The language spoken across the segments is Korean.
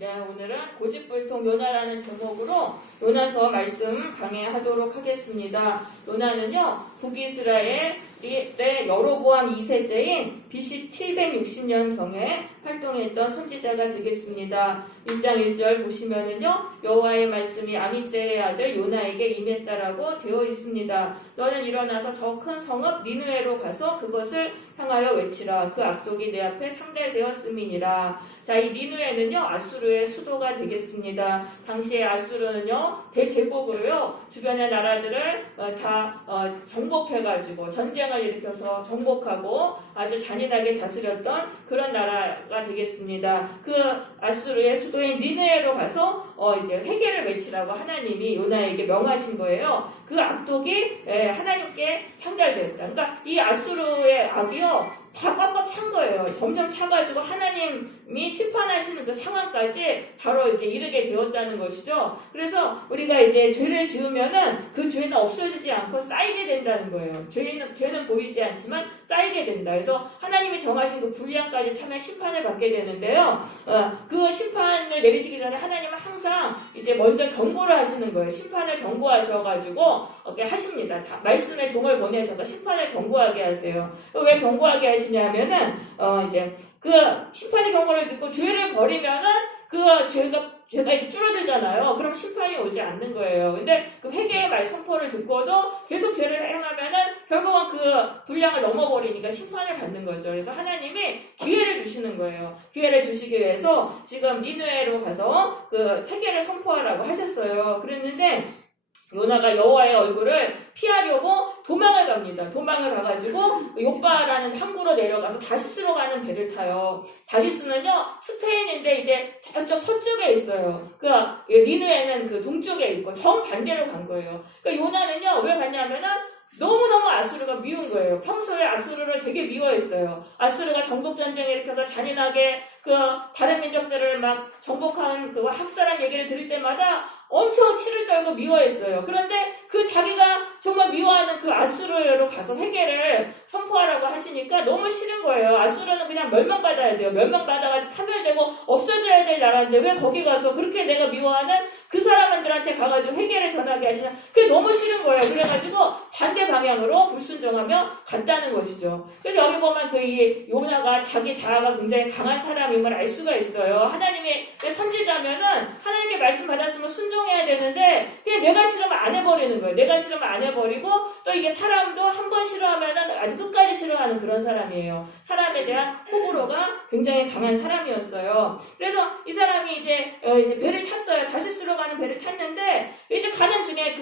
네, 오늘은 고집불통 요나라는 제목으로 요나서 말씀 강해하도록 하겠습니다. 요나는요, 북이스라엘의 여로보암 2세 때인 BC 760년경에 활동했던 선지자가 되겠습니다. 1장 1절 보시면은요, 여호와의 말씀이 아미떼의 아들 요나에게 임했다라고 되어 있습니다. 너는 일어나서 더 큰 성읍 니느웨로 가서 그것을 향하여 외치라. 그 악독이 내 앞에 상달되었음이니라. 자, 이 니느웨는요, 아수르의 수도가 되겠습니다. 당시에 아수르는요, 대제국으로요, 주변의 나라들을 다 정복해가지고 전쟁을 일으켜서 정복하고 아주 잔인하게 다스렸던 그런 나라가 되겠습니다. 그 아수르의 수도인 니느웨로 가서 이제 회개를 외치라고 하나님이 요나에게 명하신 거예요. 그 악독이 하나님께 상달됐다. 그러니까 이 아수르의 악이요, 다 꽉꽉 찬 거예요. 점점 차가지고 하나님이 심판하시는 그 상황까지 바로 이제 이르게 되었다는 것이죠. 그래서 우리가 이제 죄를 지으면은 그 죄는 없어지지 않고 쌓이게 된다는 거예요. 죄는 보이지 않지만 쌓이게 된다. 그래서 하나님이 정하신 그 분량까지 차면 심판을 받게 되는데요. 그 심판을 내리시기 전에 하나님은 항상 이제 먼저 경고를 하시는 거예요. 심판을 경고하셔가지고 하십니다. 말씀의 종을 보내셔서 심판을 경고하게 하세요. 왜 경고하게 하시냐면은 이제 그 심판의 경고를 듣고 죄를 버리면은 그 죄가 이제 줄어들잖아요. 그럼 심판이 오지 않는 거예요. 근데 그 회개의 말 선포를 듣고도 계속 죄를 행하면은 결국은 그 분량을 넘어버리니까 심판을 받는 거죠. 그래서 하나님이 기회를 주시는 거예요. 기회를 주시기 위해서 지금 니느웨로 가서 그 회개를 선포하라고 하셨어요. 그랬는데 요나가 여호와의 얼굴을 피하려고 도망을 갑니다. 도망을 가가지고 요빠라는 항구로 내려가서 다시스로 가는 배를 타요. 다시스는요, 스페인인데 이제 저쪽 서쪽에 있어요. 그 니느웨는 그 동쪽에 있고 정반대로 간 거예요. 그러니까 요나는요, 왜 갔냐면은 너무너무 아수르가 미운 거예요. 평소에 아수르를 되게 미워했어요. 아수르가 정복전쟁을 일으켜서 잔인하게 그 다른 민족들을 막 정복한 그 학살한 얘기를 들을 때마다 엄청 치를 떨고 미워했어요. 그런데 그 자기가 정말 미워하는 그 아수르로 가서 회개를 선포하라고 하시니까 너무 싫은 거예요. 아수르는 그냥 멸망받아야 돼요. 멸망받아가지고 파멸되고 없어져야 될 나라인데 왜 거기 가서 그렇게 내가 미워하는 그 사람들한테 가가지고 회개를 전하게 하시냐. 그게 너무 싫은 거예요. 그래가지고 반대 방향으로 불순종하며 갔다는 것이죠. 그래서 여기 보면 그 이 요나가 자기 자아가 굉장히 강한 사람임을 알 수가 있어요. 하나님의 선지자면은 하나님께 말씀 받았으면 순종해야 되는데 그냥 내가 싫으면 안 해버리는 거예요. 내가 싫으면 안 해버리고 또 이게 사람도 한 번 싫어하면은 아주 끝까지 싫어하는 그런 사람이에요. 사람에 대한 호불호가 굉장히 강한 사람이었어요. 그래서 이 사람이 이제 배를 탔어요. 다시스로 가는 배를 탔는데 이제 가는 중에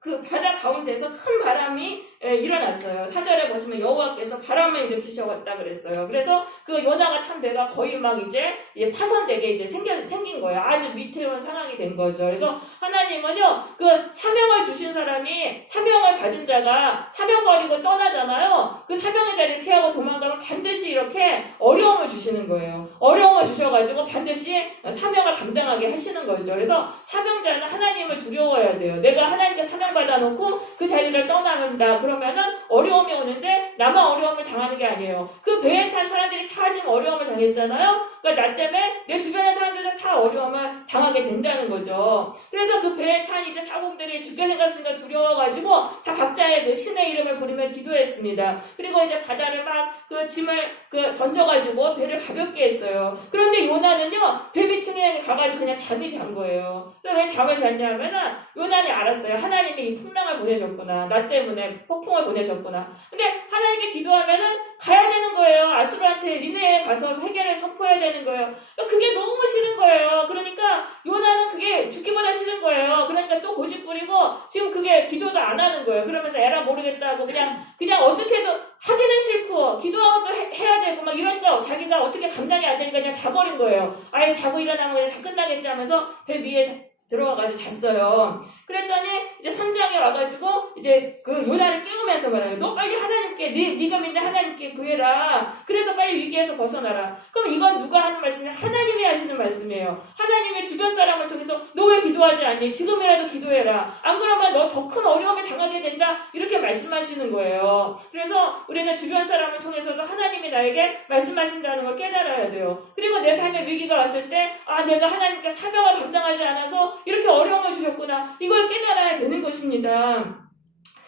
그 바다 가운데서 큰 바람이 일어났어요. 4절에 보시면 여호와께서 바람을 일으키셨다 그랬어요. 그래서 그 요나가 탄 배가 거의 막 이제 파손되게 이제 생긴 거예요. 아주 위태로운 상황이 된 거죠. 그래서 하나님은요, 그 사명을 주신 사람이 사명을 받은 자가 사명 버리고 떠나잖아요. 그 사명의 자리를 피하고 도망가면 반드시 이렇게 어려움을 주시는 거예요. 어려움을 주셔가지고 반드시 사명을 감당하게 하시는 거죠. 그래서 사명자는 하나님을 두려워해야 돼요. 내가 하나님께 사명 받아놓고 그 자리를 떠나는다. 그러면은 어려움이 오는데 나만 어려움을 당하는 게 아니에요. 그 배에 탄 사람들이 다 지금 어려움을 당했잖아요. 그러니까 나 때문에 내 주변의 사람들도 다 어려움을 당하게 된다는 거죠. 그래서 그 배에 탄 이제 사공들이 죽게 생겼으니까 두려워가지고 다 각자의 그 신의 이름을 부르며 기도했습니다. 그리고 이제 바다를 막 그 짐을 던져가지고 배를 가볍게 했어요. 그런데 요나는요, 배 밑에 가가지고 그냥 잠이 잔 거예요. 왜 잠을 잤냐면은 요나는 알았어요. 하나님이 이 풍랑을 보내셨구나. 나 때문에 폭풍을 보내셨구나. 근데 하나님께 기도하면은 가야 되는 거예요. 아수르한테 니네에 가서 회개를 선포해야 되는 거예요. 그게 너무 싫은 거예요. 그러니까 요나는 그게 죽기보다 싫은 거예요. 그러니까 또 고집 부리고 지금 그게 기도도 안 하는 거예요. 그러면서 에라 모르겠다고 그냥 어떻게든 하기는 싫고 기도하고 또 해야 되고 막 이러니까 자기가 어떻게 감당이 안 되니까 그냥 자버린 거예요. 아예 자고 일어나면 그냥 다 끝나겠지 하면서 배 위에 들어와가지고 잤어요. 그랬더니 이제 선장이 와가지고 이제 그 요나를 깨우면서 말해요. 너 빨리 하나님께 네가 믿는 하나님께 구해라. 그래서 빨리 위기에서 벗어나라. 그럼 이건 누가 하는 말씀이냐? 하나님이 하시는 말씀이에요. 하나님의 주변 사람을 통해서 너 왜 기도하지 않니? 지금이라도 기도해라. 안 그러면 너 더 큰 어려움에 당하게 된다. 이렇게 말씀하시는 거예요. 그래서 우리는 주변 사람을 통해서도 하나님이 나에게 말씀하신다는 걸 깨달아야 돼요. 그리고 내 삶에 위기가 왔을 때 내가 하나님께 사명을 감당하지 않아서 이렇게 어려움을 주셨구나. 이걸 깨달아야 되는 것입니다.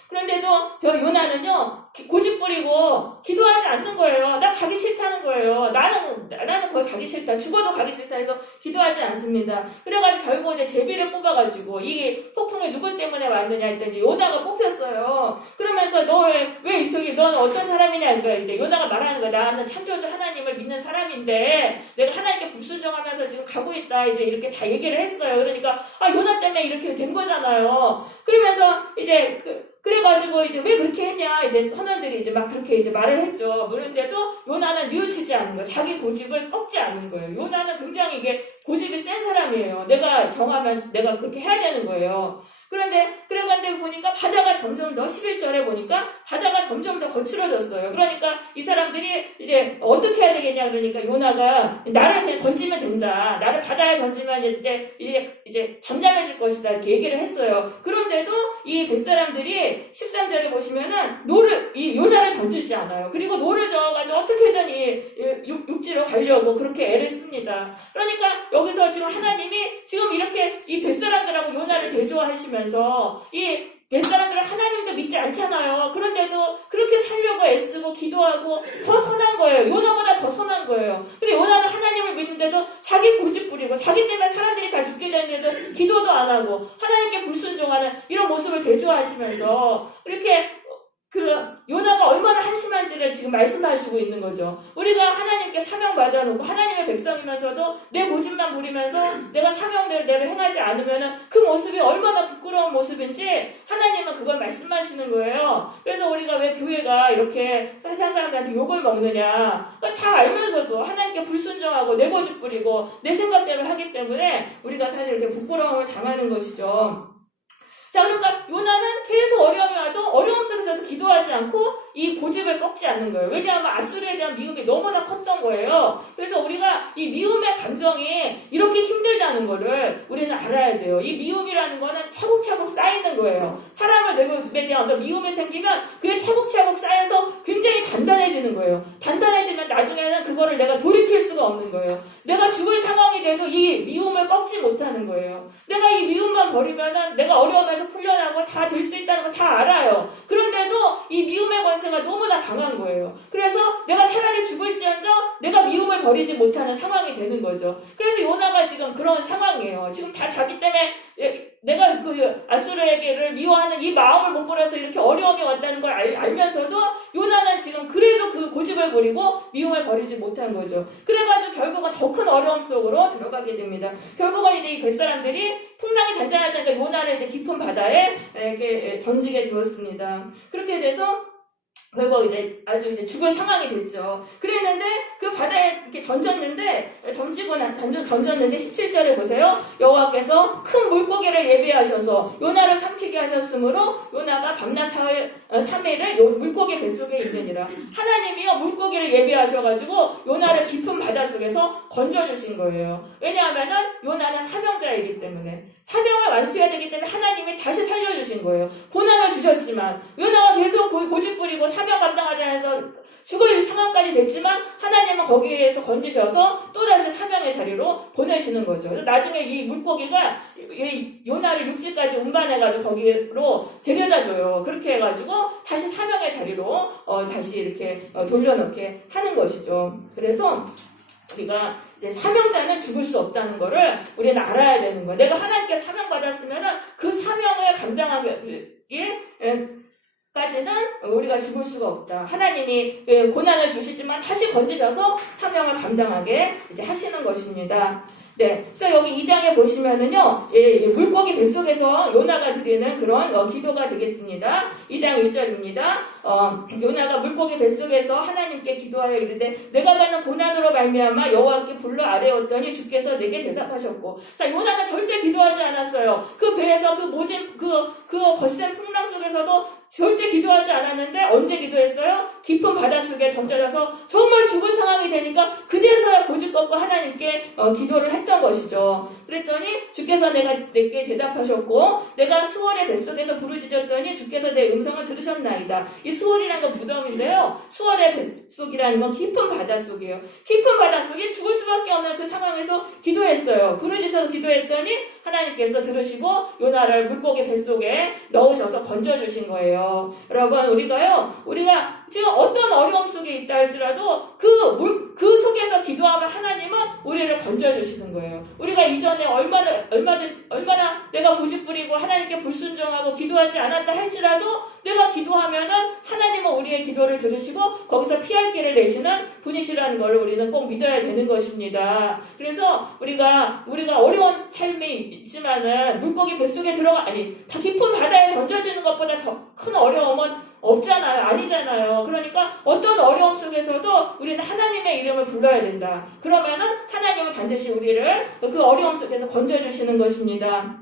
그런데도 요나는요, 고집 부리고 기도하지 않는 거예요. 나 가기 싫다는 거예요. 나는 거기 가기 싫다. 죽어도 가기 싫다 해서 기도하지 않습니다. 그래가지고 결국 이제 제비를 뽑아가지고 이 폭풍이 누구 때문에 왔느냐 했더니 요나가 뽑혔어요. 그러면서 너는 어떤 사람이냐? 그러니까 이제 요나가 말하는 거야. 나는 창조주 하나님을 믿는 사람인데 내가 하나님께 불순종하면서 지금 가고 있다. 이제 이렇게 다 얘기를 했어요. 그러니까 요나 때문에 이렇게 된 거잖아요. 그러면서 이제 그래가지고 이제 왜 그렇게 했냐 이제 선원들이 이제 막 그렇게 이제 말을 했죠. 그런데도 요나는 뉘우치지 않는 거예요. 자기 고집을 꺾지 않는 거예요. 요나는 굉장히 이게 고집이 센 사람이에요. 내가 정하면 내가 그렇게 해야 되는 거예요. 그런데 보니까 바다가 점점 더 11절에 보니까 바다가 점점 더 거칠어졌어요. 그러니까 이 사람들이 이제 어떻게 해야 되겠냐 그러니까 요나가 나를 그냥 던지면 된다. 나를 바다에 던지면 이제 잠잠해질 것이다. 이렇게 얘기를 했어요. 그런데도 이 뱃사람들이 13절에 보시면은 이 요나를 던지지 않아요. 그리고 노를 저어가지고 어떻게든 이 육지로 가려고 그렇게 애를 씁니다. 그러니까 여기서 지금 하나님이 지금 이렇게 이 뱃사람들하고 요나를 대조하시면서 이 뱃사람들은 하나님도 믿지 않잖아요. 그런데도 그렇게 살려고 애쓰고 기도하고 더 선한 거예요. 요나보다 더 선한 거예요. 근데 요나는 하나님을 믿는데도 자기 고집 부리고 자기 때문에 사람들이 다 죽게 되는데도 기도도 안 하고 하나님께 불순종하는 이런 모습을 대조하시면서 이렇게 요나가 얼마나 한심한지를 지금 말씀하시고 있는 거죠. 우리가 하나님께 사명 받아놓고 하나님의 백성이면서도 내 고집만 부리면서 내가 사명대로 행하지 않으면 그 모습이 얼마나 부끄러운 모습인지 하나님은 그걸 말씀하시는 거예요. 그래서 우리가 왜 교회가 이렇게 세상 사람들한테 욕을 먹느냐. 다 알면서도 하나님께 불순종하고 내 고집 부리고 내 생각대로 하기 때문에 우리가 사실 이렇게 부끄러움을 당하는 것이죠. 자, 그러니까 요나는 계속 어려움이 와도 어려움 속에서도 기도하지 않고 이 고집을 꺾지 않는 거예요. 왜냐하면 아수르에 대한 미움이 너무나 컸던 거예요. 그래서 우리가 이 미움의 감정이 이렇게 힘들다는 거를 우리는 알아야 돼요. 이 미움이라는 거는 차곡차곡 쌓이는 거예요. 사람을 내게 어떤 미움이 생기면 그게 차곡차곡 쌓여서 굉장히 단단해지는 거예요. 단단해지면 나중에는 그거를 내가 돌이킬 수가 없는 거예요. 내가 죽을 상황이 돼도 이 미움을 꺾지 못하는 거예요. 내가 이 미움만 버리면은 내가 어려움에서 풀려나고 다 될 수 있다는 걸 다 알아요. 그런데도 이 미움의 권세가 너무나 강한 거예요. 그래서 내가 차라리 죽을지언정 내가 미움을 버리지 못하는 상황이 되는 거죠. 그래서 요나가 지금 그런 상황이에요. 지금 다 자기 때문에 내가 아수르에게를 미워하는 이 마음을 못 버려서 이렇게 어려움이 왔다는 걸 알면서도 요나는 지금 그래도 그 고집을 부리고 미움을 버리지 못한 거죠. 그래가지고 결국은 더 큰 어려움 속으로 들어가게 됩니다. 결국은 이제 이 뱃사람들이 풍랑이 잔잔하지 않게 요나를 이제 깊은 바다에 이렇게 던지게 되었습니다. 그렇게 돼서 결국 이제 아주 이제 죽을 상황이 됐죠. 그랬는데 그 바다에 이렇게 던졌는데 17절에 보세요. 여호와께서 큰 물고기를 예비하셔서 요나를 삼키게 하셨으므로 요나가 밤낮 3일을 물고기 뱃속에 있느니라. 하나님이요 물고기를 예비하셔가지고 요나를 깊은 바다 속에서 건져주신 거예요. 왜냐하면은 요나는 사명자이기 때문에 사명을 완수해야 되기 때문에 하나님이 다시 살려주신 거예요. 고난을 주셨지만 요나가 계속 고집 부리고 사명 감당하지 않아서 죽을 상황까지 됐지만 하나님은 거기에서 건지셔서 또다시 사명의 자리로 보내시는 거죠. 그래서 나중에 이 물고기가 요나를 육지까지 운반해가지고 거기로 데려다줘요. 그렇게 해가지고 다시 사명의 자리로 다시 이렇게 돌려놓게 하는 것이죠. 그래서 우리가 이제 사명자는 죽을 수 없다는 거를 우리는 알아야 되는 거예요. 내가 하나님께 사명받았으면 그 사명을 감당하기에 까지는 우리가 죽을 수가 없다. 하나님이 고난을 주시지만 다시 건지셔서 사명을 감당하게 이제 하시는 것입니다. 네, 그래서 여기 2장에 보시면은요, 물고기 뱃속에서 요나가 드리는 그런 기도가 되겠습니다. 2장 1절입니다. 요나가 물고기 뱃속에서 하나님께 기도하여 이르되 내가 받는 고난으로 말미암아 여호와께 불러 아뢰었더니 주께서 내게 대답하셨고. 자, 요나는 절대 기도하지 않았어요. 그 배에서 그 모진 그 거센 풍랑 속에서도 절대 기도하지 않았는데 언제 기도했어요? 깊은 바닷속에 던져져서 정말 죽을 상황이 되니까 그제서야 고집꺾고 하나님께 기도를 했던 것이죠. 그랬더니 주께서 내게 대답하셨고 내가 수월의 뱃속에서 부르짖었더니 주께서 내 음성을 들으셨나이다. 이 수월이라는 건 무덤인데요. 수월의 뱃속이라는 건 깊은 바닷속이에요. 깊은 바닷속에 죽을 수밖에 없는 그 상황에서 기도했어요. 부르짖어서 기도했더니 하나님께서 들으시고 요나를 물고기 뱃속에 넣으셔서 건져주신 거예요. 여러분 우리가 지금 어떤 어려움 속에 있다 할지라도 그 속에서 기도하면 하나님은 우리를 건져주시는 거예요. 우리가 이전에 얼마나 내가 고집부리고 하나님께 불순종하고 기도하지 않았다 할지라도 내가 기도하면은 하나님은 우리의 기도를 들으시고 거기서 피할 길을 내시는 분이시라는 걸 우리는 꼭 믿어야 되는 것입니다. 그래서 우리가 어려운 삶이 있지만은 물고기 뱃속에 다 깊은 바다에 던져지는 것보다 더 큰 어려움은 없잖아요. 아니잖아요. 그러니까 어떤 어려움 속에서도 우리는 하나님의 이름을 불러야 된다. 그러면은 하나님은 반드시 우리를 그 어려움 속에서 건져주시는 것입니다.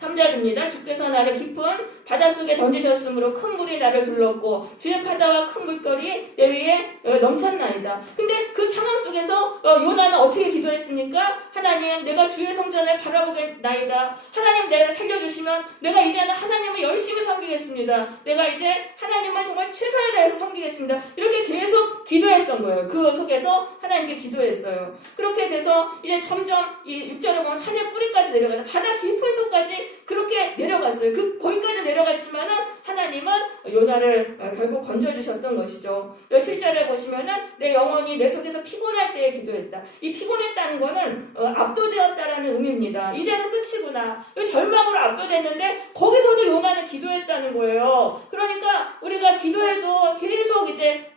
3절입니다. 주께서 나를 깊은 바닷속에 던지셨으므로 큰 물이 나를 둘렀고 주의 파다와 큰 물결이 내 위에 넘쳤나이다. 근데 그 상황 속에서 요나는 어떻게 기도했습니까? 하나님 내가 주의 성전을 바라보겠나이다. 하나님 내가 살려주시면 내가 이제는 하나님을 열심히 섬기겠습니다. 내가 이제 하나님을 정말 최선을 다해서 섬기겠습니다. 이렇게 계속 기도했던 거예요. 그 속에서 하나님께 기도했어요. 그렇게 돼서 이제 점점 이 6절에 보면 산의 뿌리까지 내려가서 바다 깊은 속까지 그렇게 내려갔어요. 거기까지 내려갔지만은 하나님은 요나를 결국 건져주셨던 것이죠. 7절에 보시면은 내 영혼이 내 속에서 피곤할 때에 기도했다. 이 피곤했다는 거는 압도되었다라는 의미입니다. 이제는 끝이구나. 절망으로 압도됐는데 거기서도 요나는 기도했다는 거예요. 그러니까 우리가 기도해도 계속 이제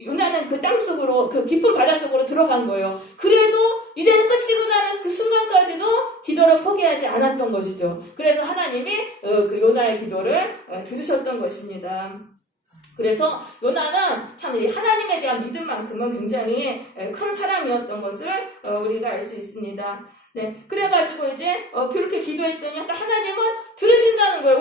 요나는 그 땅속으로 그 깊은 바닷속으로 들어간 거예요. 그래도 이제는 끝이구나 하는 그 순간까지도 기도를 포기하지 않았던 것이죠. 그래서 하나님이 그 요나의 기도를 들으셨던 것입니다. 그래서 요나는 참 하나님에 대한 믿음만큼은 굉장히 큰 사람이었던 것을 우리가 알 수 있습니다. 네, 그래가지고 이제 그렇게 기도했더니 하나님은 들으신다는 거예요.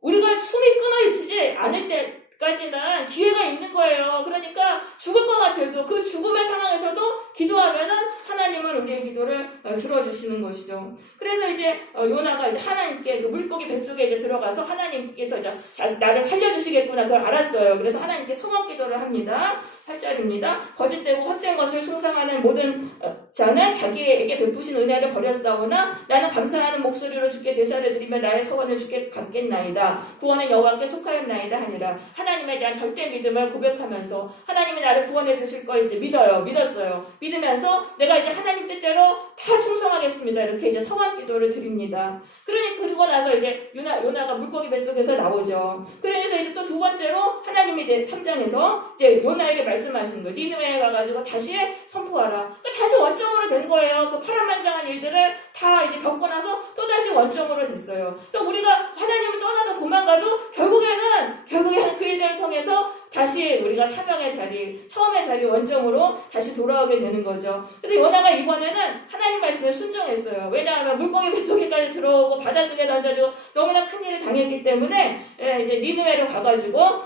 우리가 숨이 끊어지지 않을 때까지는 기회가 있는 거예요. 그러니까 죽을 것 같아도 그 죽음의 상황에서도 기도하면은 하나님은 우리의 기도를 들어주시는 것이죠. 그래서 이제 요나가 이제 하나님께 그 물고기 뱃속에 이제 들어가서 하나님께서 이제 나를 살려주시겠구나 그걸 알았어요. 그래서 하나님께 소망 기도를 합니다. 8절입니다. 거짓되고 헛된 것을 숭상하는 모든 자는 자기에게 베푸신 은혜를 버렸사오나 나는 감사하는 목소리로 주께 제사를 드리며 나의 서원을 주께 받겠나이다. 구원은 여호와께 속하였나이다 하니라. 하나님에 대한 절대 믿음을 고백하면서 하나님이 나를 구원해 주실 걸 이제 믿었어요. 믿으면서 내가 이제 하나님 뜻대로 다 충성하겠습니다. 이렇게 이제 서원 기도를 드립니다. 그리고 나서 이제 요나가 물고기 뱃속에서 나오죠. 그래서 이제 또 두 번째로 하나님이 이제 3장에서 이제 요나에게 말씀하시는 거예요. 니느웨에 가가지고 다시 선포하라. 그러니까 다시 원점으로 된 거예요. 그 파란만장한 일들을 다 이제 겪고 나서 또 다시 원점으로 됐어요. 또 우리가 하나님을 떠나서 도망가도 결국에는 그 일들을 통해서 다시 우리가 사명의 자리, 처음의 자리 원점으로 다시 돌아오게 되는 거죠. 그래서 요나가 이번에는 하나님 말씀에 순종했어요. 왜냐하면 물고기 뱃속에까지 들어오고 바닷속에 던져지고 너무나 큰 일을 당했기 때문에 이제 니느웨로 가가지고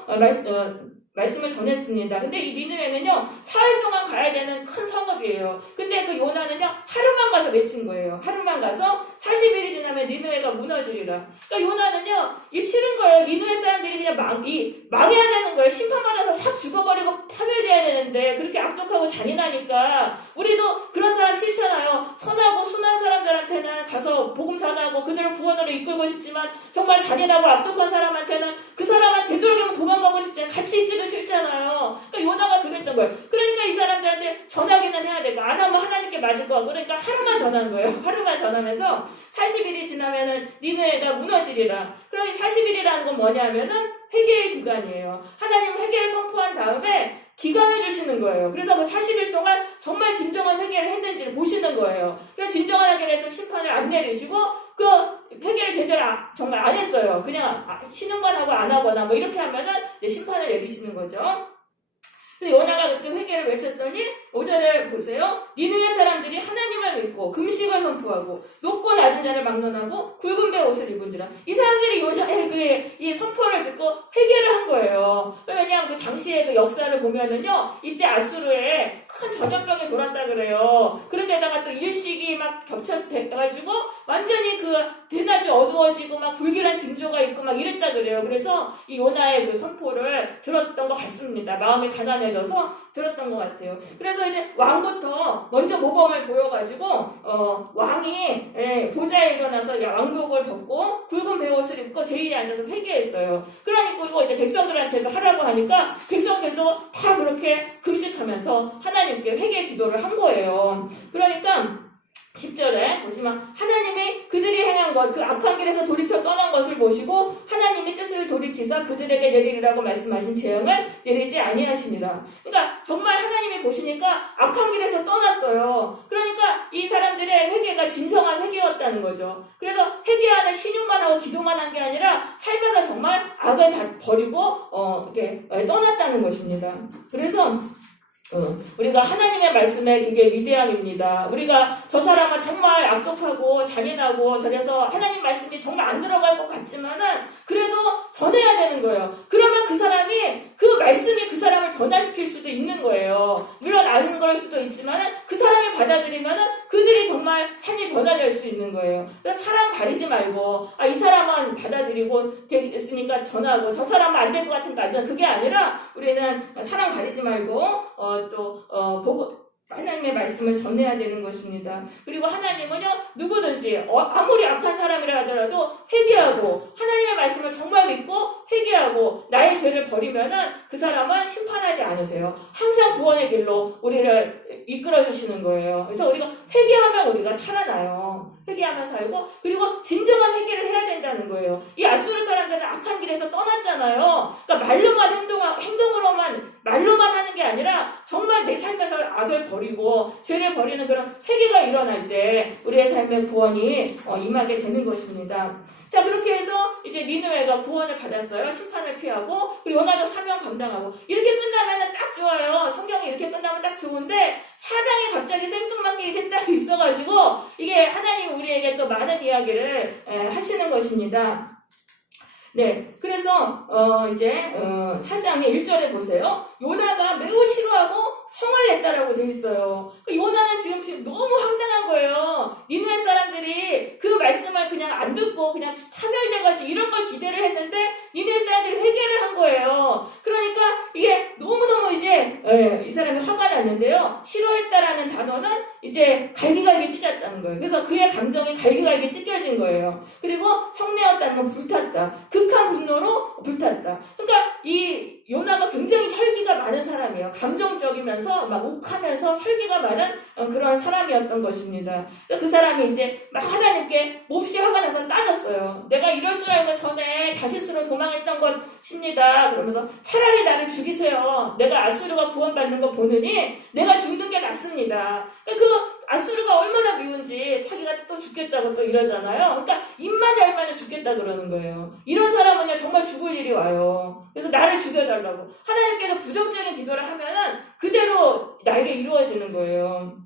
말씀을 전했습니다. 근데 이 니느웨는요, 사흘 동안 가야 되는 큰 성읍이에요. 근데 그 요나는요, 하루만 가서 외친 거예요. 하루만 가서 40일이 지나면 니느웨가 무너지리라. 그러니까 요나는요, 이 싫은 거예요. 니느웨 사람들이 그냥 망해야 되는 거예요. 심판받아서 확 죽어버리고 파멸돼야 되는데, 그렇게 악독하고 잔인하니까, 우리도 그런 사람 싫잖아요. 선하고 순한 사람들한테는 가서 복음 전하고 그들을 구원으로 이끌고 싶지만, 정말 잔인하고 악독한 사람한테는 그 사람한테 되도록이면 도망가고 싶지 않아요. 같이 있기도 싫잖아요. 그러니까 요나가 그랬던 거예요. 그러니까 이 사람들한테 전하기는 해야 되고 안 하면 하나님께 맞을 거 같고 그러니까 하루만 전한 거예요. 하루만 전하면서 40일이 지나면은 니느웨가 무너지리라. 그럼 이 40일이라는 건 뭐냐면은 회개의 기간이에요. 하나님은 회개를 선포한 다음에 기간을 주시는 거예요. 그래서 그 40일 동안 정말 진정한 회개를 했는지를 보시는 거예요. 그래서 진정한 회개를 해서 심판을 안 내리시고 그 회개를 제대로 정말 안 했어요. 그냥 쉬는 건 하고 안 하거나 뭐 이렇게 하면은 이제 심판을 내리시는 거죠. 그래서 요나가 그때 회개를 외쳤더니 5절에 보세요. 니느웨 사람들이 하나님을 믿고 금식을 선포하고 높고 낮은 자를 막론하고 굵은 배 옷을 입은지라. 이 사람들이 요나의 이 선포를 듣고 회개를 한 거예요. 왜냐하면 그 당시의 그 역사를 보면은요, 이때 아수르에 큰 전염병이 돌았다 그래요. 그런데다가 또 일식이 막 겹쳐가지고 완전히 그 대낮이 어두워지고 막 불길한 징조가 있고 막 이랬다 그래요. 그래서 이 요나의 그 선포를 들었던 것 같습니다. 마음이 가난해져서 들었던 것 같아요. 그래서 이제 왕부터 먼저 모범을 보여가지고 왕이 보좌에 일어나서 왕복을 벗고 굵은 베옷을 입고 제의에 앉아서 회개했어요. 그러니까 이제 백성들한테도 하라고 하니까 백성들도 다 그렇게 금식하면서 하나님께 회개 기도를 한 거예요. 그러니까 10절에 보시면 하나님이 그들이 행한 것, 그 악한 길에서 돌이켜 떠난 것을 보시고 하나님이 뜻을 돌이키사 그들에게 내리리라고 말씀하신 재앙을 내리지 아니하십니다. 그러니까 정말 하나님이 보시니까 악한 길에서 떠났어요. 그러니까 이 사람들의 회개가 진정한 회개였다는 거죠. 그래서 회개하는 신용만 하고 기도만 한 게 아니라 삶에서 정말 악을 다 버리고 이렇게 떠났다는 것입니다. 그래서 우리가 하나님의 말씀에 그게 위대함입니다. 우리가 저 사람은 정말 악독하고 잔인하고 저래서 하나님 말씀이 정말 안 들어갈 것 같지만은 그래도 전해야 되는 거예요. 그러면 그 사람이 그 말씀이 그 사람을 변화시킬 수도 있는 거예요. 물론 아는 걸 수도 있지만은 그 사람이 받아들이면은 그들이 정말 삶이 변화될 수 있는 거예요. 그래서 사람 가리지 말고 이 사람은 받아들이고 됐으니까 전하고 저 사람은 안 될 것 같으니까 안 전하. 그게 아니라 우리는 사람 가리지 말고 보고 하나님의 말씀을 전해야 되는 것입니다. 그리고 하나님은요, 누구든지 아무리 악한 사람이라 하더라도 회개하고 하나님의 말씀을 정말 믿고 회개하고 나의 죄를 버리면은 그 사람은 심판하지 않으세요. 항상 구원의 길로 우리를 이끌어 주시는 거예요. 그래서 우리가 회개하면 우리가 살아나요. 회개하며 살고, 그리고 진정한 회개를 해야 된다는 거예요. 이 아수르 사람들은 악한 길에서 떠났잖아요. 그러니까 행동으로만 말로만 하는 게 아니라 정말 내 삶에서 악을 버리고 죄를 버리는 그런 회개가 일어날 때 우리의 삶의 구원이 임하게 되는 것입니다. 자, 그렇게 해서 이제 니느웨가 구원을 받았어요. 심판을 피하고, 그리고 요나도 사명 감당하고. 이렇게 끝나면 딱 좋아요. 성경이 이렇게 끝나면 딱 좋은데, 사장이 갑자기 생뚱맞게 이렇게 딱 있어가지고, 이게 하나님 우리에게 또 많은 이야기를 하시는 것입니다. 네, 그래서 이제 4장의 1절에 보세요. 요나가 매우 싫어하고 성을 냈다라고 돼 있어요. 요나는 지금 너무 황당한 거예요. 니느웨 사람들이 그 말씀을 그냥 안 듣고 그냥 파멸돼가지고 이런 걸 기대를 했는데 니느웨 사람들이 회개를 한 거예요. 그러니까 이게 너무너무 이제 이 사람이 화가 났는데요. 싫어했다라는 단어는 이제 갈기갈기 찢었다는 거예요. 그래서 그의 감정이 갈기갈기 찢겨진 거예요. 그리고 성내었다는 건 불탔다. 극한 분노로 불탔다. 그러니까 이 요나가 굉장히 혈기가 많은 사람이에요. 감정적이면서 막 욱하면서 혈기가 많은 그런 사람이었던 것입니다. 그 사람이 이제 막 하나님께 몹시 화가 나서 따졌어요. 내가 이럴 줄 알고 전에 다시스로 도망했던 것입니다. 그러면서 차라리 나를 죽이세요. 내가 아수르가 구원받는 거 보느니 내가 죽는 게 낫습니다. 그 아수르가 얼마나 미운지 자기가 또 죽겠다고 또 이러잖아요. 그러니까 입만 열면 죽겠다 그러는 거예요. 이런 사람은요 정말 죽을 일이 와요. 그래서 나를 죽여달라고 하나님께서 부정적인 기도를 하면은 그대로 나에게 이루어지는 거예요.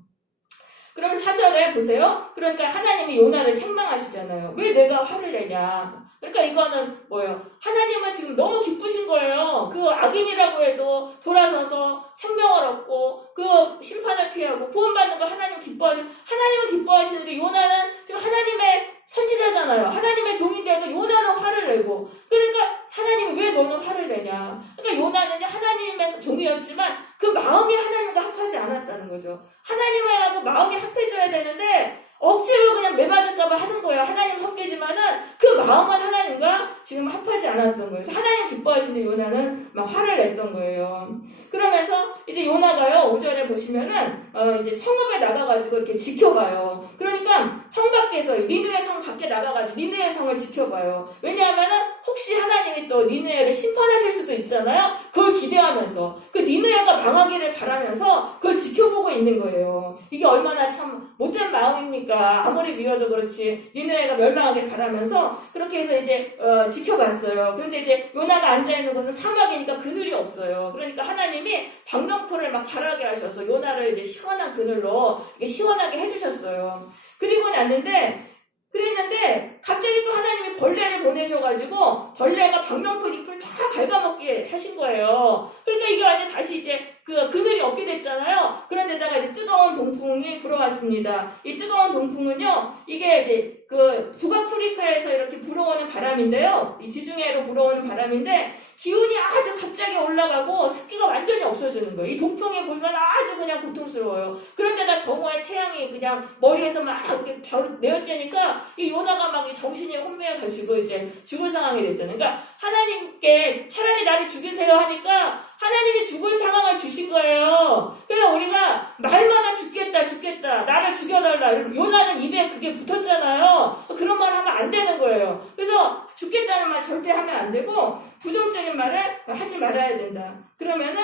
그러면 4절에 보세요. 그러니까 하나님이 요나를 책망하시잖아요. 왜 내가 화를 내냐. 그러니까 이거는 뭐예요? 하나님은 지금 너무 기쁘신 거예요. 그 악인이라고 해도 돌아서서 생명을 얻고 그 심판을 피하고 구원받는 걸 하나님 기뻐하시고, 하나님은 기뻐하시는데 요나는 지금 하나님의 선지자잖아요. 하나님의 종인데도 요나는 화를 내고, 그러니까 하나님이 왜 너는 화를 내냐. 그러니까 요나는 하나님의 종이었지만 그 마음이 하나님과 합하지 않았다는 거죠. 하나님하고 마음이 합해져야 되는데 억지로 그냥 매맞을까봐 하는 거예요. 하나님 성계지만은 그 마음은 하나님과 지금 합하지 않았던 거예요. 그래서 하나님 기뻐하시는데 요나는 막 화를 냈던 거예요. 그러면서 이제 요나가요, 5절에 보시면은 이제 성읍에 나가가지고 이렇게 지켜봐요. 그러니까 성 밖에서 니느웨 성 밖에 나가가지고 니느웨 성을 지켜봐요. 왜냐하면은 혹시 하나님이 또 니느웨를 심판하실 수도 있잖아요. 그걸 기대하면서 그 니느웨가 망하기를 바라면서 그걸 지켜보고 있는 거예요. 이게 얼마나 참 못된 마음입니까? 아무리 미워도 그렇지 니느웨가 멸망하길 바라면서 그렇게 해서 이제 지켜봤어요. 그런데 이제 요나가 앉아있는 곳은 사막이니까 그늘이 없어요. 그러니까 하나님이 박농풀을 막 자라게 하셔서 요나를 이제 시원한 그늘로 시원하게 해주셨어요. 그리고 났는데 그랬는데 갑자기 또 하나님이 벌레를 보내셔가지고 벌레가 방명풀 잎을 다 갉아먹게 하신 거예요. 그러니까 이게 아주 다시 이제 그 그늘이 없게 됐잖아요. 그런데다가 이제 뜨거운 동풍이 불어왔습니다. 이 뜨거운 동풍은요, 이게 이제 그 북아프리카에서 이렇게 불어오는 바람인데요. 이 지중해로 불어오는 바람인데 기온이 아주 갑자기 올라가고 습기가 완전히 없어지는 거예요. 이 동풍에 보면 아주 그냥 고통스러워요. 그런데다 정오에 태양이 그냥 머리에서 막 이렇게 바로 내어지니까 이 요나가 막 정신이 혼미해가지고 이제 죽을 상황이 됐잖아요. 그러니까 하나님께 차라리 나를 죽이세요 하니까 하나님이 죽을 상황을 주신 거예요. 그래서 우리가 말마다 죽겠다, 나를 죽여달라. 요나는 입에 그게 붙었잖아요. 그런 말 하면 안 되는 거예요. 그래서 죽겠다는 말 절대 하면 안 되고 부정적인 말을 하지 말아야 된다. 그러면은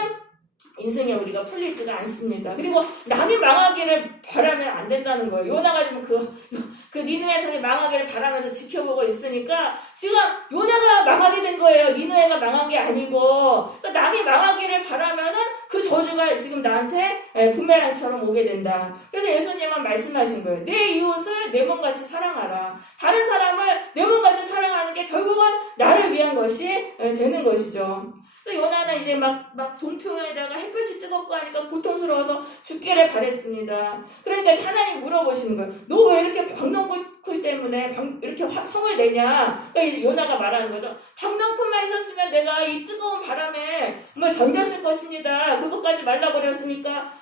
인생에 우리가 풀리지가 않습니다. 그리고 남이 망하기를 바라면 안 된다는 거예요. 요나가 지금 그 니느웨 성이 망하기를 바라면서 지켜보고 있으니까 지금 요나가 망하게 된 거예요. 니느웨가 망한 게 아니고. 남이 망하기를 바라면은 그 저주가 지금 나한테 부메랑처럼 오게 된다. 그래서 예수님은 말씀하신 거예요. 내 이웃을 내 몸같이 사랑하라. 다른 사람을 내 몸같이 사랑하는 게 결국은 나를 위한 것이 되는 것이죠. 요나는 이제 막 동풍에다가 햇볕이 뜨겁고 하니까 고통스러워서 죽기를 바랬습니다. 그러니까 하나님 물어보시는 거예요. 너 왜 이렇게 방명쿨 때문에 이렇게 성을 내냐? 그러니까 이제 요나가 말하는 거죠. 방명쿨만 있었으면 내가 이 뜨거운 바람에 뭘 던졌을 것입니다. 그것까지 말라버렸으니까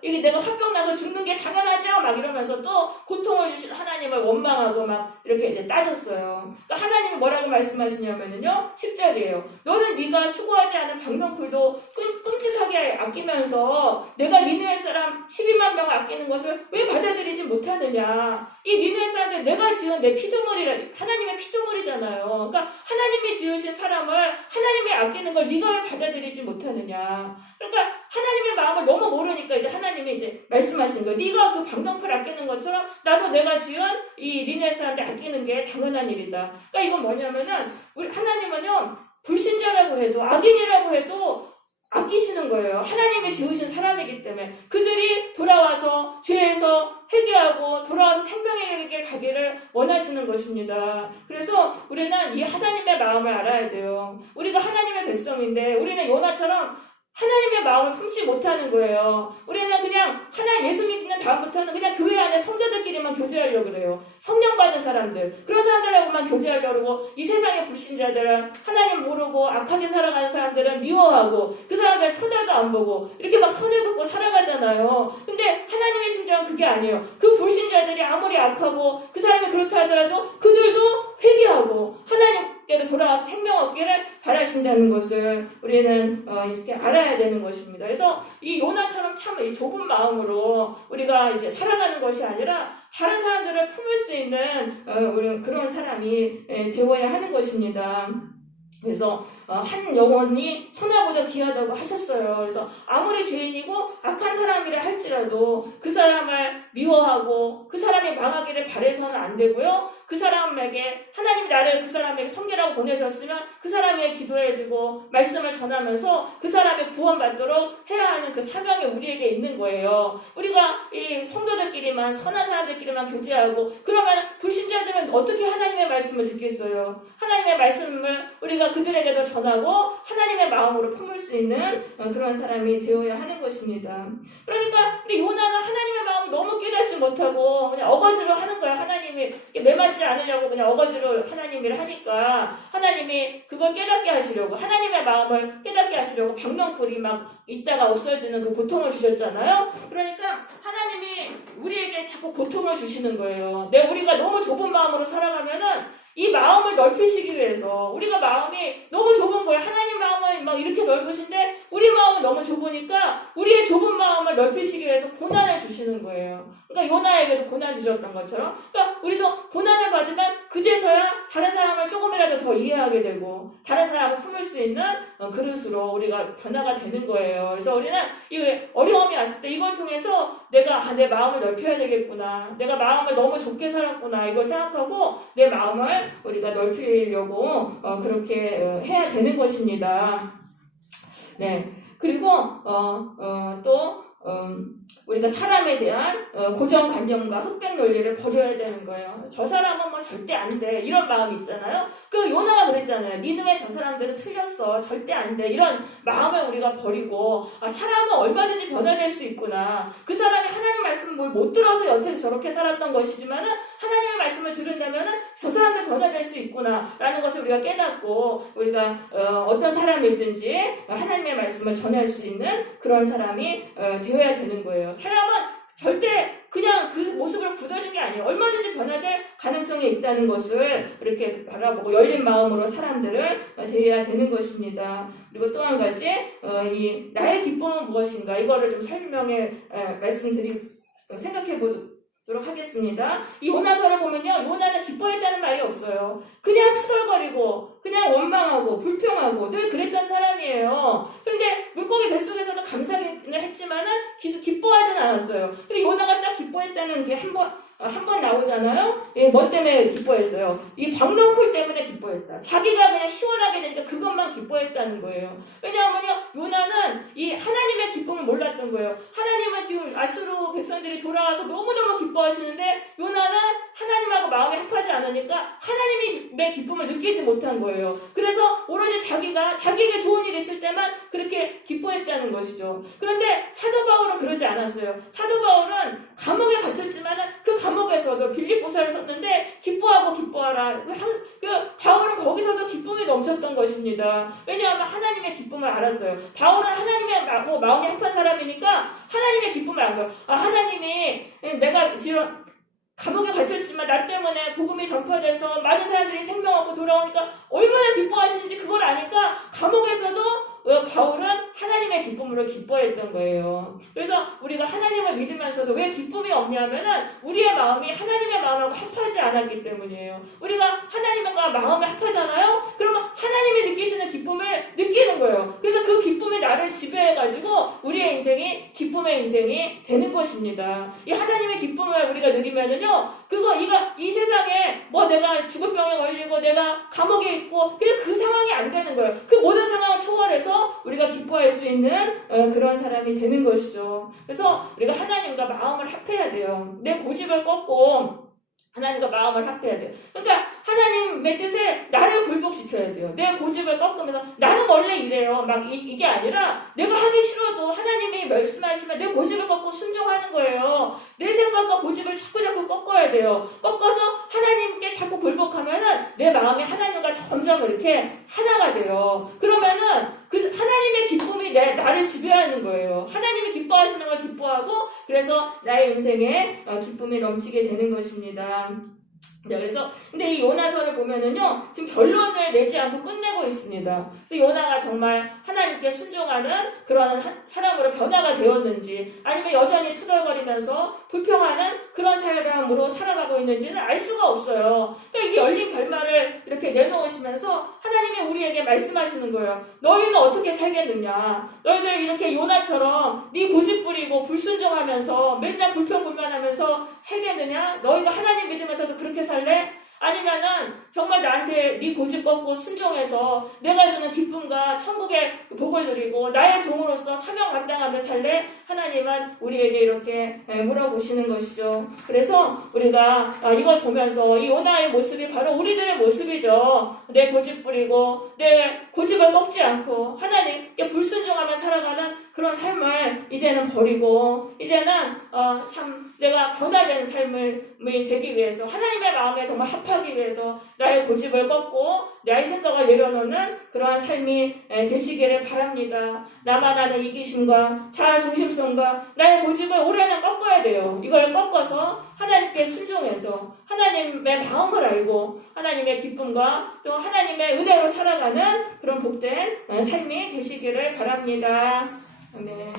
이게 내가 화병 나서 죽는 게 당연하죠? 막 이러면서 또 고통을 주신 하나님을 원망하고 막 이렇게 이제 따졌어요. 그러니까 하나님이 뭐라고 말씀하시냐면요. 10절이에요. 너는 네가 수고하지 않은 방명쿨도 끔찍하게 아끼면서 내가 니느웨 사람 12만 명을 아끼는 것을 왜 받아들이지 못하느냐. 이 니느웨 사람들 내가 지은 내 피조물이라, 하나님의 피조물이잖아요. 그러니까 하나님이 지으신 사람을 하나님이 아끼는 걸 네가 왜 받아들이지 못하느냐. 그러니까 하나님의 마음을 너무 모르니까 이제 하나님이 이제 말씀하신 거예요. 네가 그 방명풀 아끼는 것처럼 나도 내가 지은 이 니느웨 사람들 아끼는 게 당연한 일이다. 그러니까 이건 뭐냐면은 우리 하나님은요, 불신자라고 해도 악인이라고 해도 아끼시는 거예요. 하나님이 지으신 사람이기 때문에 그들이 돌아와서 죄에서 회개하고 돌아와서 생명의 길 가기를 원하시는 것입니다. 그래서 우리는 이 하나님의 마음을 알아야 돼요. 우리가 하나님의 백성인데 우리는 요나처럼 하나님의 마음을 품지 못하는 거예요. 우리는 그냥 예수 믿는 다음부터는 그냥 교회 안에 성도들끼리만 교제하려고 그래요. 성령 받은 사람들, 그런 사람들하고만 교제하려고 그러고, 이 세상의 불신자들은 하나님 모르고 악하게 살아가는 사람들은 미워하고 그 사람들 쳐다도 안 보고 이렇게 막 선을 긋고 살아가잖아요. 근데 하나님의 심정은 그게 아니에요. 그 불신자들이 아무리 악하고 그 사람이 그렇다 하더라도 그들도 회개하고 하나님께로 돌아가서 생명 얻기를 바라신다는 것을 우리는 이렇게 알아야 되는 것입니다. 그래서 이 요나처럼 참 이 좁은 마음으로 우리가 이제 살아가는 것이 아니라 다른 사람들을 품을 수 있는 그런 사람이 되어야 하는 것입니다. 그래서 한 영혼이 천하보다 귀하다고 하셨어요. 그래서 아무리 죄인이고 악한 사람이라 할지라도 그 사람을 미워하고 그 사람이 망하기를 바라서는 안 되고요. 그 사람에게 하나님 나를 그 사람에게 성결하고 보내셨으면 그 사람에게 기도해주고 말씀을 전하면서 그 사람이 구원받도록 해야 하는 그 사명이 우리에게 있는 거예요. 우리가 이 성도들끼리만 선한 사람들끼리만 교제하고 그러면 불신자들은 어떻게 하나님의 말씀을 듣겠어요? 하나님의 말씀을 우리가 그들에게도 전하고 하나님의 마음으로 품을 수 있는 그런 사람이 되어야 하는 것입니다. 그러니까 근데 요나는 하나님의 마음을 너무 깨닫지 못하고 그냥 어거지로 하는 거야. 하나님이 매맞지 않으려고 그냥 어거지로 하나님을 하니까 하나님이 그걸 깨닫게 하시려고 하나님의 마음을 깨닫게 하시려고 방명풀이 막 있다가 없어지는 그 고통을 주셨잖아요. 그러니까 하나님이 우리에게 자꾸 고통을 주시는 거예요. 우리가 너무 좁은 마음으로 살아가면은 이 마음을 넓히시기 위해서 우리가 마음이 너무 좁은 거예요. 하나님 마음은 막 이렇게 넓으신데 우리 마음은 너무 좁으니까 우리의 좁은 마음을 넓히시기 위해서 고난을 주시는 거예요. 그러니까 요나에게도 고난 주셨던 것처럼 그러니까 우리도 고난을 받으면 그제서야 다른 사람을 조금이라도 더 이해하게 되고 다른 사람을 품을 수 있는 그릇으로 우리가 변화가 되는 거예요. 그래서 우리는 이 어려움이 왔을 때 이걸 통해서 내가 내 마음을 넓혀야 되겠구나. 내가 마음을 너무 좁게 살았구나. 이걸 생각하고 내 마음을 우리가 넓히려고 그렇게 해야 되는 것입니다. 네. 그리고 또 우리가 사람에 대한 고정관념과 흑백 논리를 버려야 되는 거예요. 저 사람은 뭐 절대 안 돼. 이런 마음이 있잖아요. 그 요나가 그랬잖아요. 니느웨 저 사람들은 틀렸어. 절대 안 돼. 이런 마음을 우리가 버리고 사람은 얼마든지 변화될 수 있구나. 그 사람이 하나님 말씀을 못 들어서 여태 저렇게 살았던 것이지만은 하나님의 말씀을 들은다면은 저 사람들 변화될 수 있구나. 라는 것을 우리가 깨닫고 우리가 어떤 사람이든지 하나님의 말씀을 전할 수 있는 그런 사람이 되어야 되는 거예요. 사람은 절대 그냥 그 모습을 굳어진 게 아니에요. 얼마든지 변화될 가능성이 있다는 것을 이렇게 바라보고 열린 마음으로 사람들을 대해야 되는 것입니다. 그리고 또 한 가지 이 나의 기쁨은 무엇인가 이거를 좀 생각해 보도록 하겠습니다. 이 요나서를 보면요, 요나는 기뻐했다는 말이 없어요. 그냥 투덜거리고 그냥 원망하고 불평하고 늘 그랬던 사람이에요. 그런데 물고기 뱃속에서도 감사는 했지만은 기뻐하진 않았어요. 근데 요나가 딱 기뻐했다는 게 한 번 나오잖아요. 뭐 때문에 기뻐했어요? 이 광동풀 때문에 기뻐했다. 자기가 그냥 시원하게 되니까 그것만 기뻐했다는 거예요. 왜냐하면요, 요나는 이 하나님의 기쁨을 몰랐던 거예요. 하나님은 지금 아수르 백성들이 돌아와서 너무너무 기뻐하시는데 요나는 하나님하고 마음이 합하지 않으니까 하나님의 기쁨을 느끼지 못한 거예요. 그래서 오로지 자기에게 좋은 일이 있을 때만 그렇게 기뻐했다는 것이죠. 그런데 사도 바울은 그러지 않았어요. 사도 바울은 감옥에 갇혔지만은 그 감옥에서도 빌립보서를 썼는데 기뻐하라. 바울은 거기서도 기쁨이 넘쳤던 것입니다. 왜냐하면 하나님의 기쁨을 알았어요. 바울은 하나님의 마음이 합한 사람이니까 하나님의 기쁨을 알았어요. 하나님이 내가 지금 감옥에 갇혔지만 나 때문에 복음이 전파돼서 많은 사람들이 생명 얻고 돌아오니까 얼마나 기뻐하시는지 그걸 아니까 감옥에서도 바울은 하나님의 기쁨으로 기뻐했던 거예요. 그래서 우리가 하나님을 믿으면서도 왜 기쁨이 없냐면은 우리의 마음이 하나님의 마음하고 합하지 않았기 때문이에요. 우리가 하나님과 마음이 합하잖아요? 그러면 하나님이 느끼시는 기쁨을 느끼는 거예요. 그래서 그 기쁨이 나를 지배해가지고 우리의 인생이 기쁨의 인생이 되는 것입니다. 이 하나님의 기쁨을 우리가 누리면은요, 이 세상에 내가 죽을 병에 걸리고 내가 감옥에 있고 그냥 그 상황이 안 되는 거예요. 그 모든 상황을 초월해서 우리가 기뻐할 수 있는 그런 사람이 되는 것이죠. 그래서 우리가 하나님과 마음을 합해야 돼요. 내 고집을 꺾고 하나님과 마음을 합해야 돼요. 그러니까 하나님의 뜻에 나를 굴복시켜야 돼요. 내 고집을 꺾으면서 나는 원래 이래요. 이게 아니라 내가 하기 싫어도 하나님이 말씀하시면 내 고집을 꺾고 순종하는 거예요. 내 생각과 고집을 자꾸 꺾어야 돼요. 꺾어서 하나님께 자꾸 굴복하면은 내 마음이 하나님과 점점 이렇게 하나가 돼요. 그러면은 그 하나님의 기쁨이 나를 지배하는 거예요. 하나님이 기뻐하시는 걸 기뻐하고 그래서 나의 인생에 기쁨이 넘치게 되는 것입니다. 그래서 근데 이 요나서를 보면은요, 지금 결론을 내지 않고 끝내고 있습니다. 그래서 요나가 정말 하나님께 순종하는 그런 사람으로 변화가 되었는지, 아니면 여전히 투덜거리면서 불평하는 그런 사람으로 살아가고 있는지는 알 수가 없어요. 그러니까 이 열린 결말을 이렇게 내놓으시면서 하나님이 우리에게 말씀하시는 거예요. 너희는 어떻게 살겠느냐? 너희들 이렇게 요나처럼 네 고집 부리고 불순종하면서 맨날 불평불만하면서 살겠느냐? 너희가 하나님 믿으면서도 그렇게 살래? 아니면은 정말 나한테 네 고집 꺾고 순종해서 내가 주는 기쁨과 천국의 복을 누리고 나의 종으로서 사명 감당하며 살래? 하나님은 우리에게 이렇게 물어보시는 것이죠. 그래서 우리가 이걸 보면서 이 요나의 모습이 바로 우리들의 모습이죠. 내 고집 부리고 내 고집을 꺾지 않고 하나님께 불순종하며 살아가는 그런 삶을 이제는 버리고 이제는 참 내가 변화된 삶을 되기 위해서 하나님의 마음에 정말 합하기 위해서 나의 고집을 꺾고 나의 생각을 내려놓는 그러한 삶이 되시기를 바랍니다. 나만 아는 이기심과 자아중심성과 나의 고집을 올해는 꺾어야 돼요. 이걸 꺾어서 하나님께 순종해서 하나님의 마음을 알고 하나님의 기쁨과 또 하나님의 은혜로 살아가는 그런 복된 삶이 되시기를 바랍니다. 아멘.